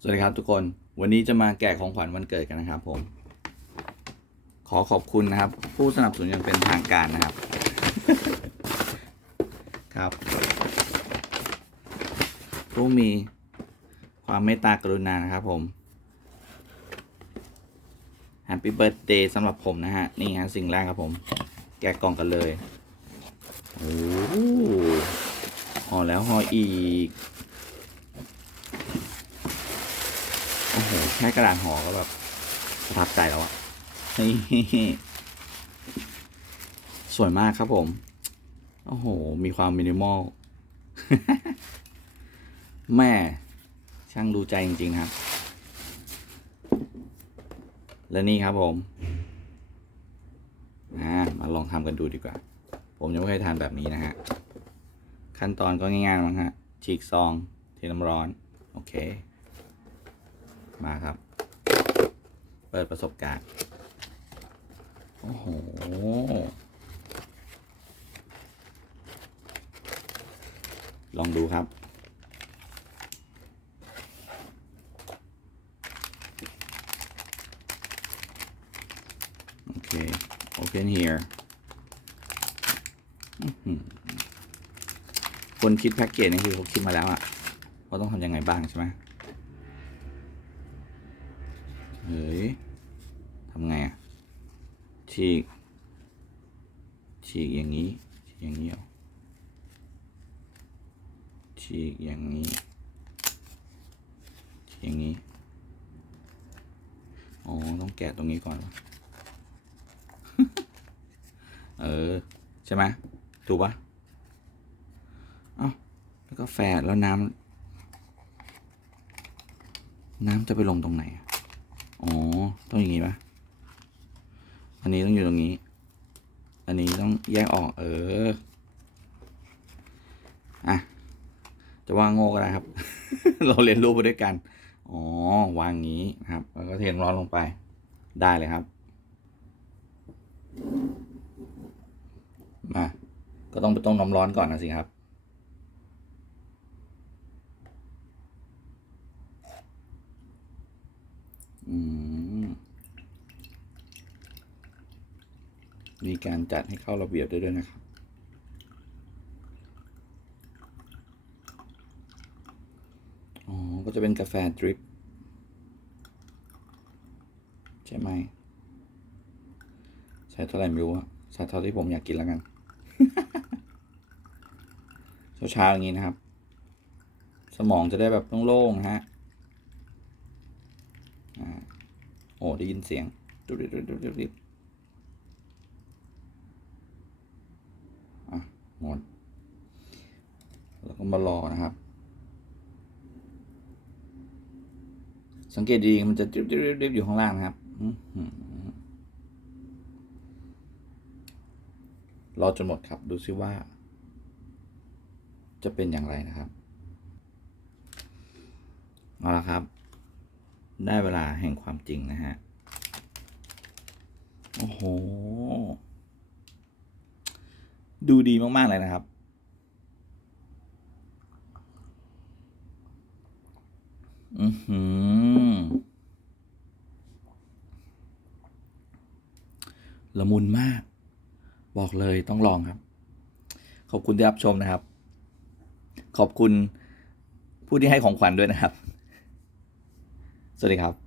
สวัสดีครับทุกคนวันนี้จะมาแกะของขวัญวันเกิดกันนะครับ ผม ขอขอบคุณนะครับ ผู้สนับสนุนอย่างเป็นทางการนะครับ ครับ ผู้มีความเมตตากรุณานะครับ ผม Happy Birthday สำหรับผมนะฮะ นี่ฮะสิ่งแรกครับผม แกะกล่องกันเลยโอ้โหห่อแล้วห่ออีก โอ้โห แค่กระดาษห่อก็แบบประทับใจแล้วอะนี่สวยมากครับผม โอ้โห มีความมินิมอล แม่ ช่างดูใจจริง ๆ ครับ และนี่ครับผมมาลองทำกันดูดีกว่า ผมยังไม่เคยทานแบบนี้นะฮะ ขั้นตอนก็ง่ายๆมั้งฮะฉีกซอง เทน้ำร้อน โอเค มาครับ เปิดประสบการณ์ โอ้โห ลองดูครับ โอเค open here คนคิดแพ็กเกจนี่คือเขาคิดมาแล้วอะว่าต้องทำยังไงบ้างใช่ไหม เฮ้ยทำไงอะฉีก ฉีกอย่างนี้ ฉีกอย่างนี้เหรอฉีกอย่างนี้ฉีกอย่างนี้ อ๋อ ต้องแกะตรงนี้ก่อนเออ ใช่ไหมถูกปะเอ้าแล้วก็แฝดแล้วน้ำน้ำจะไปลงตรงไหนอะ อ๋อ ต้องอย่างนี้ปะอันนี้ต้องอยู่ตรงนี้ อันนี้ต้องแยกออก เออ อะ จะว่าโง่ก็ได้ครับ เราเรียนรู้ไปด้วยกัน อ๋อ วางงี้นะครับ แล้วก็เทน้ำร้อนลงไป ได้เลยครับ มา ก็ต้องไปต้มน้ำร้อนก่อนนะสิครับ อืม มีการจัดให้เข้าระเบียบด้วยด้วยนะครับ อ๋อ ก็จะเป็นกาแฟดริป ใช่ไหม ใช้เท่าไหร่ไม่รู้อะใช้เท่าที่ผมอยากกินแล้วกัน เช้าๆอย่างนี้นะครับ สมองจะได้แบบโล่งๆฮะอ่าโอ้ได้ยินเสียงดุดิบดุดิบดุดิ มดแล้วก็มารอนะครับ สังเกตดีมันจะดิบดิบดริบอยู่ข้างล่างนะครับรอจนหมดครับ ดูซิว่า จะเป็นอย่างไรนะครับ เอาละครับ ได้เวลาแห่งความจริงนะฮะ โอ้โห ดูดีมากๆเลยนะครับ อือหือละมุนมาก บอกเลยต้องลองครับ ขอบคุณที่รับชมนะครับ ขอบคุณผู้ที่ให้ของขวัญด้วยนะครับ สวัสดีครับ